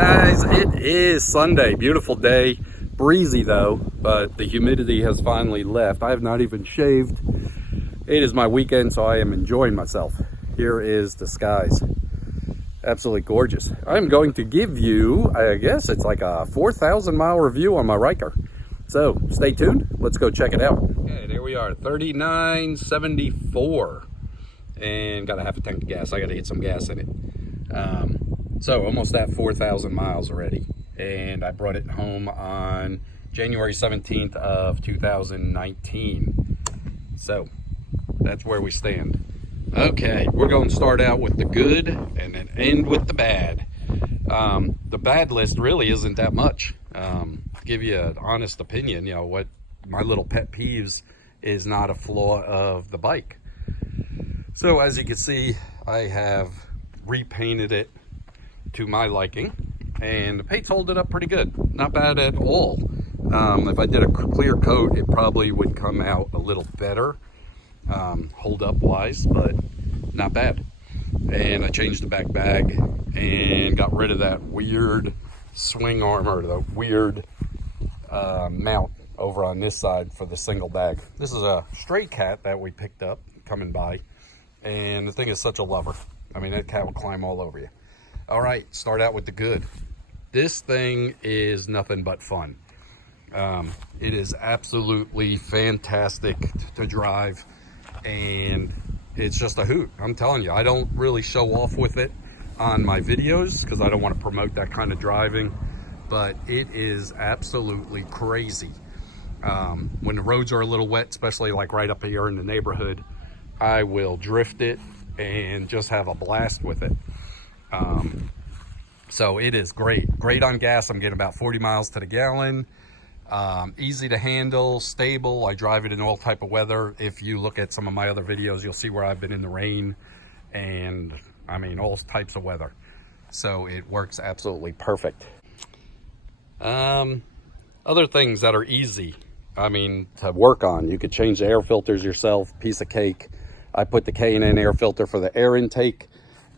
guys, it is Sunday. Beautiful day, breezy though, but the humidity has finally left. I have not even shaved. It is my weekend, so I am enjoying myself. Here is the skies. Absolutely gorgeous. I'm going to give you, I guess it's like a 4,000 mile review on my Ryker. So stay tuned. Let's go check it out. Okay, there we are, 39.74, and got a half a tank of gas. I got to get some gas in it. So almost at 4,000 miles already, and I brought it home on January 17th of 2019. So that's where we stand. Okay, we're going to start out with the good and then end with the bad. The bad list really isn't that much. Give you an honest opinion, you know, what my little pet peeves is not a flaw of the bike. So as you can see, I have repainted it to my liking, and the paint's holding up pretty good. Not bad at all. If I did a clear coat, it probably would come out a little better, hold up wise, but not bad. And I changed the back bag and got rid of that weird swing arm, or the weird mount over on this side for the single bag. This is a stray cat that we picked up coming by, and the thing is such a lover. I mean, that cat will climb all over you. All right, start out with the good. This thing is nothing but fun. It is absolutely fantastic to drive, and it's just a hoot. I'm telling you, I don't really show off with it on my videos because I don't want to promote that kind of driving, but it is absolutely crazy. When the roads are a little wet, especially like right up here in the neighborhood, I will drift it and just have a blast with it. So it is great on gas. I'm getting about 40 miles to the gallon. Easy to handle, stable. I drive it in all type of weather. If you look at some of my other videos, you'll see where I've been in the rain, and I mean all types of weather. So it works absolutely perfect. Other things that are easy, I mean, to work on. You could change the air filters yourself, piece of cake. I put the K&N air filter for the air intake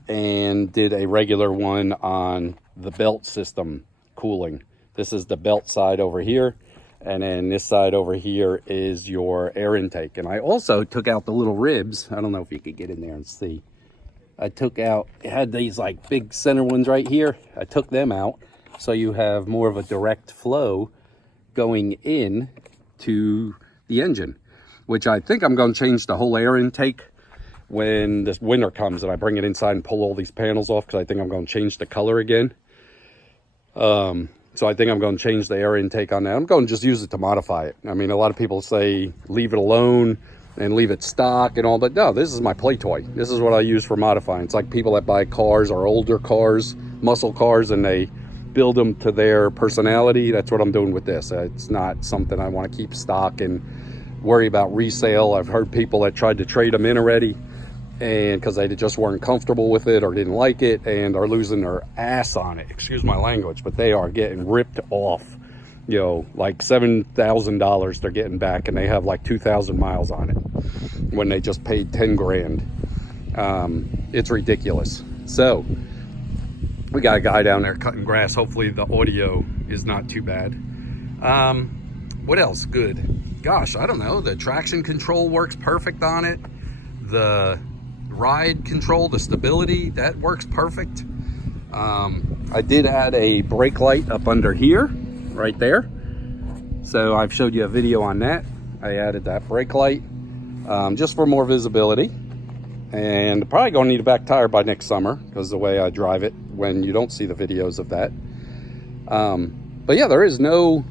and did a regular one on the belt system cooling. This is the belt side over here, and then this side over here is your air intake. And I also took out the little ribs. I don't know if you could get in there and see. I took out, it had these like big center ones right here. I took them out so you have more of a direct flow going in to the engine, which I think I'm going to change the whole air intake when this winter comes and I bring it inside and pull all these panels off, because I think I'm going to change the color again. So I think I'm going to change the air intake on that. I'm going to just use it to modify it. I mean, a lot of people say leave it alone and leave it stock and all, but no, this is my play toy. This is what I use for modifying. It's like people that buy cars or older cars, muscle cars, and they build them to their personality. That's what I'm doing with this. It's not something I want to keep stock and worry about resale. I've heard people that tried to trade them in already, and because they just weren't comfortable with it or didn't like it, and are losing their ass on it. Excuse my language, but they are getting ripped off. You know, like $7,000 they're getting back, and they have like 2,000 miles on it when they just paid 10 grand. It's ridiculous. So we got a guy down there cutting grass. Hopefully the audio is not too bad. What else? Good. Gosh, I don't know. The traction control works perfect on it. The ride control, the stability, that works perfect. I did add a brake light up under here, right there. So I've showed you a video on that. I added that brake light just for more visibility. And probably gonna need a back tire by next summer, because the way I drive it when you don't see the videos of that. But yeah, there is no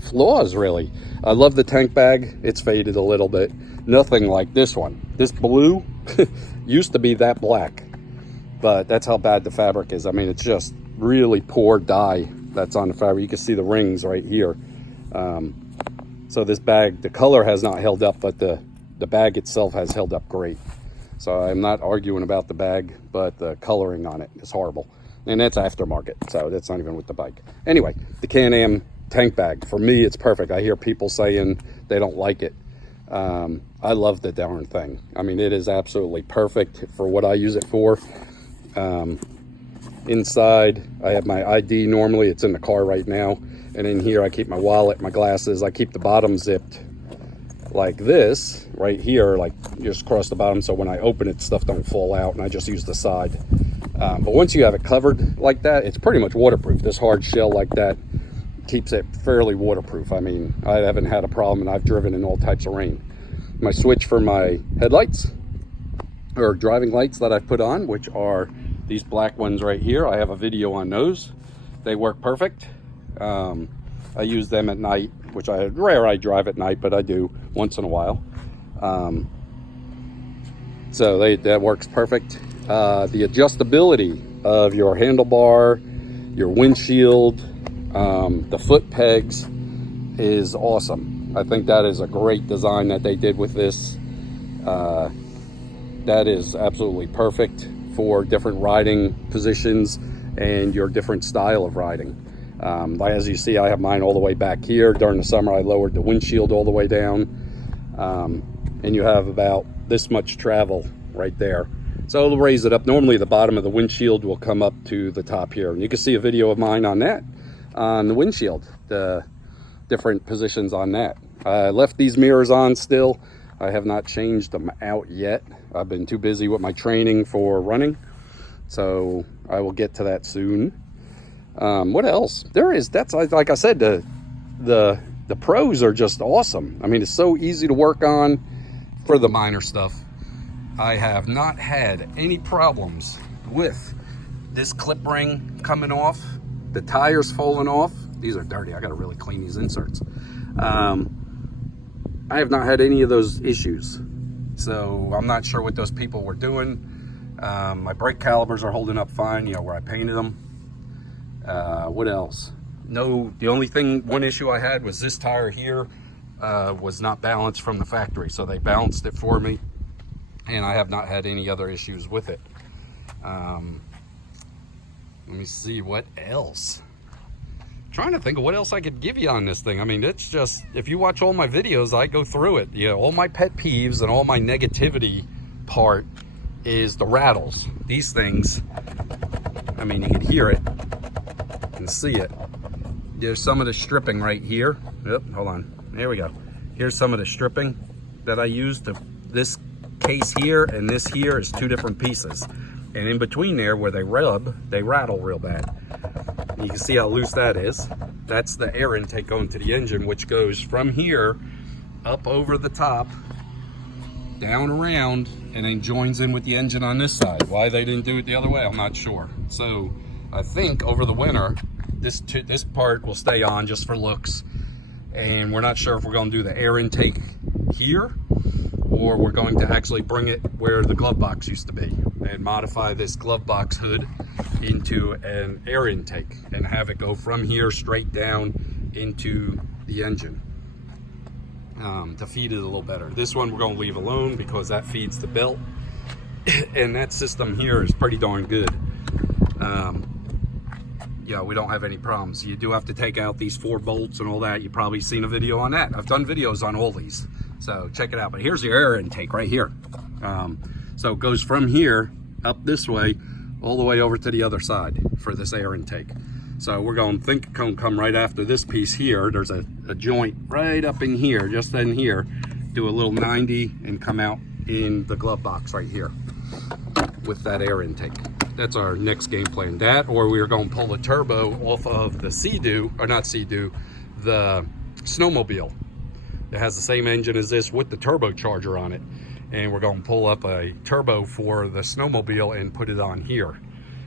flaws really. I love the tank bag. It's faded a little bit. Nothing like this one. This blue used to be that black, but that's how bad the fabric is. I mean, it's just really poor dye that's on the fabric. You can see the rings right here. So this bag, the color has not held up, but the bag itself has held up great. So I'm not arguing about the bag, but the coloring on it is horrible. And that's aftermarket, so that's not even with the bike. Anyway, the Can-Am tank bag, for me, it's perfect. I hear people saying they don't like it. I love the darn thing. I mean, it is absolutely perfect for what I use it for. Inside, I have my ID. Normally it's in the car right now. And in here, I keep my wallet, my glasses. I keep the bottom zipped like this right here, like just across the bottom, so when I open it, stuff don't fall out, and I just use the side. But once you have it covered like that, it's pretty much waterproof. This hard shell like that keeps it fairly waterproof. I mean, I haven't had a problem, and I've driven in all types of rain. My switch for my headlights or driving lights that I've put on, which are these black ones right here. I have a video on those. They work perfect. I use them at night, which I drive at night, but I do once in a while. So that works perfect. The adjustability of your handlebar, your windshield, the foot pegs is awesome. I think that is a great design that they did with this. That is absolutely perfect for different riding positions and your different style of riding. As you see, I have mine all the way back here. During the summer, I lowered the windshield all the way down. And you have about this much travel right there. So it'll raise it up. Normally the bottom of the windshield will come up to the top here. And you can see a video of mine on that, on the windshield, the different positions on that. I left these mirrors on still. I have not changed them out yet. I've been too busy with my training for running. So I will get to that soon. What else? That's like I said, the pros are just awesome. I mean, it's so easy to work on for the minor stuff. I have not had any problems with this clip ring coming off, the tires falling off. These are dirty. I got to really clean these inserts. I have not had any of those issues. So I'm not sure what those people were doing. My brake calipers are holding up fine, you know, where I painted them. What else? No, the only one issue I had was this tire here was not balanced from the factory. So they balanced it for me, and I have not had any other issues with it. Let me see what else. Trying to think of what else I could give you on this thing. I mean, it's just, if you watch all my videos, I go through it. You know, all my pet peeves and all my negativity part is the rattles. These things, I mean, you can hear it and see it. There's some of the stripping right here. Yep, hold on. There we go. Here's some of the stripping that I used. This case here and this here is two different pieces. And in between there, where they rub, they rattle real bad. You can see how loose that is. That's the air intake going to the engine, which goes from here up over the top, down around, and then joins in with the engine on this side. Why they didn't do it the other way, I'm not sure. So I think over the winter, this part will stay on just for looks. And we're not sure if we're going to do the air intake here, or we're going to actually bring it where the glove box used to be and modify this glove box hood into an air intake and have it go from here straight down into the engine to feed it a little better. This one we're going to leave alone because that feeds the belt, and that system here is pretty darn good. Yeah, we don't have any problems. You do have to take out these 4 bolts and all that. You've probably seen a video on that. I've done videos on all these, so check it out. But here's your air intake right here. So it goes from here up this way all the way over to the other side for this air intake. So we're going to think come right after this piece here. There's a joint right up in here, just in here. Do a little 90 and come out in the glove box right here with that air intake. That's our next game plan. That, or we're going to pull the turbo off of the Sea-Doo, or not Sea-Doo, the snowmobile. It has the same engine as this with the turbocharger on it. And we're going to pull up a turbo for the snowmobile and put it on here,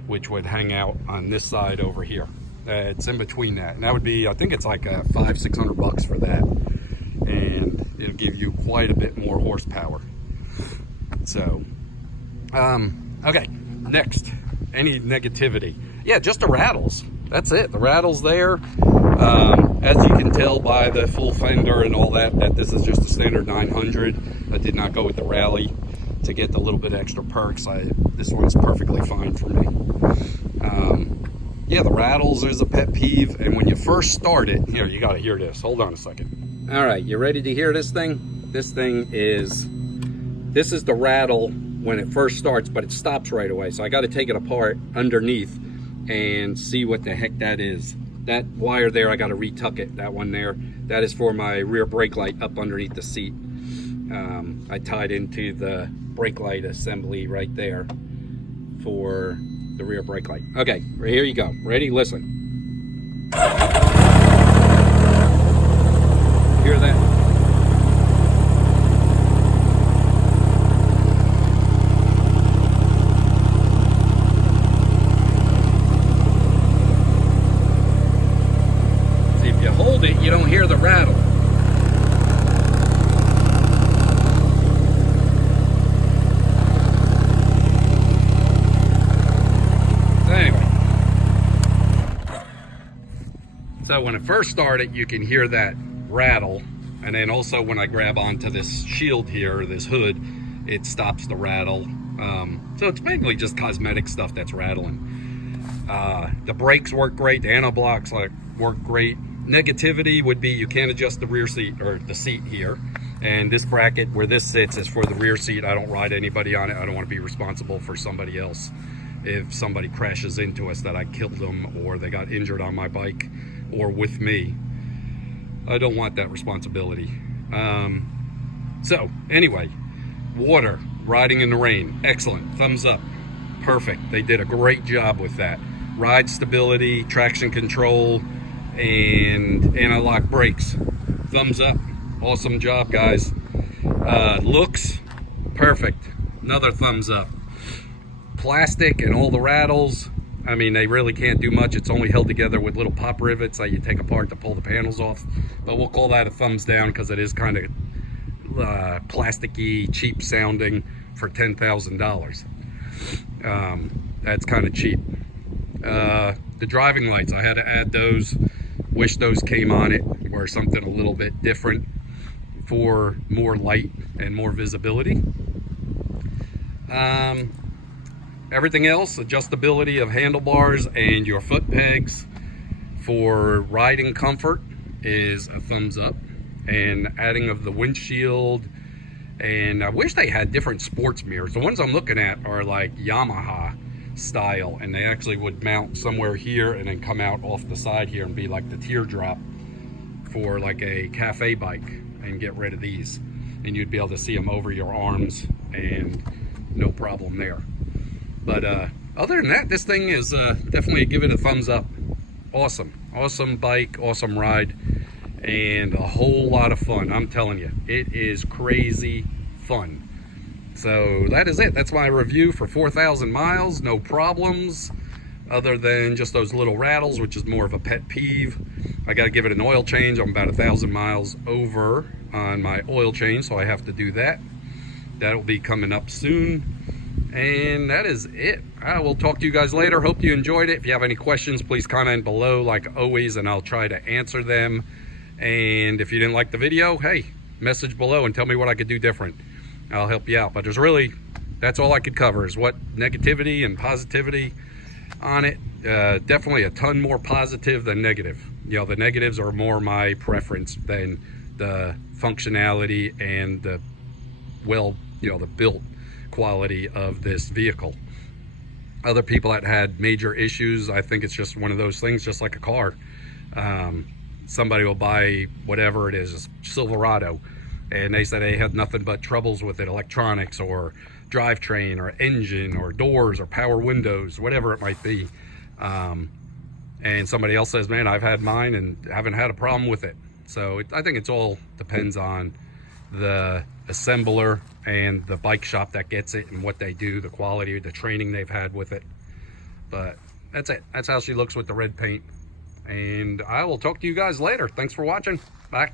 which would hang out on this side over here. It's in between that. And that would be, I think it's like $500-600 bucks for that. And it'll give you quite a bit more horsepower. So, okay, next, any negativity? Yeah, just the rattles. That's it, the rattles there. As you can tell by the full fender and all that, that this is just a standard 900. I did not go with the Rally to get the little bit extra perks. This one's perfectly fine for me. Yeah, the rattles is a pet peeve, and when you first start it, here, you gotta hear this. Hold on a second. All right, you ready to hear this thing? This is the rattle when it first starts, but it stops right away. So I gotta take it apart underneath and see what the heck that is. That wire there, I got to retuck it, that one there. That is for my rear brake light up underneath the seat. I tied into the brake light assembly right there for the rear brake light. Okay, here you go. Ready? Listen. Hear that? See, if you hold it, you don't hear the rattle. So when it first started, you can hear that rattle, and then also when I grab onto this shield here, this hood, it stops the rattle. So it's mainly just cosmetic stuff that's rattling. The brakes work great, the anti-blocks work great. Negativity would be you can't adjust the rear seat or the seat here, and this bracket where this sits is for the rear seat. I don't ride anybody on it. I don't want to be responsible for somebody else if somebody crashes into us that I killed them or they got injured on my bike or with me. I don't want that responsibility. So anyway, water, riding in the rain, excellent, thumbs up, perfect. They did a great job with that. Ride stability, traction control, and anti-lock brakes, thumbs up, awesome job, guys. Looks perfect, another thumbs up. Plastic and all the rattles, I mean, they really can't do much. It's only held together with little pop rivets that you take apart to pull the panels off. But we'll call that a thumbs down because it is kind of plasticky, cheap sounding for $10,000. That's kind of cheap. The driving lights, I had to add those. Wish those came on it or something a little bit different for more light and more visibility. Everything else, adjustability of handlebars and your foot pegs for riding comfort is a thumbs up. And adding of the windshield, and I wish they had different sports mirrors. The ones I'm looking at are like Yamaha style, and they actually would mount somewhere here and then come out off the side here and be like the teardrop for like a cafe bike, and get rid of these. And you'd be able to see them over your arms and no problem there. But other than that, this thing is definitely give it a thumbs up. Awesome bike, awesome ride, and a whole lot of fun. I'm telling you, it is crazy fun. So that is it. That's my review for 4,000 miles, no problems, other than just those little rattles, which is more of a pet peeve. I got to give it an oil change. I'm about 1,000 miles over on my oil change, so I have to do that. That'll be coming up soon. And that is it. I will talk to you guys later. Hope you enjoyed it. If you have any questions, please comment below like always, and I'll try to answer them. And if you didn't like the video, hey, message below and tell me what I could do different. I'll help you out. But that's all I could cover is what negativity and positivity on it. Definitely a ton more positive than negative. You know, the negatives are more my preference than the functionality and the the built quality of this vehicle. Other people that had major issues, I think it's just one of those things, just like a car. Somebody will buy whatever it is, Silverado, and they said they had nothing but troubles with it, electronics or drivetrain or engine or doors or power windows, whatever it might be. And somebody else says, man, I've had mine and haven't had a problem with it. So I think it's all depends on the assembler and the bike shop that gets it and what they do, the quality, the training they've had with it. But that's it. That's how she looks with the red paint. And I will talk to you guys later. Thanks for watching. Bye.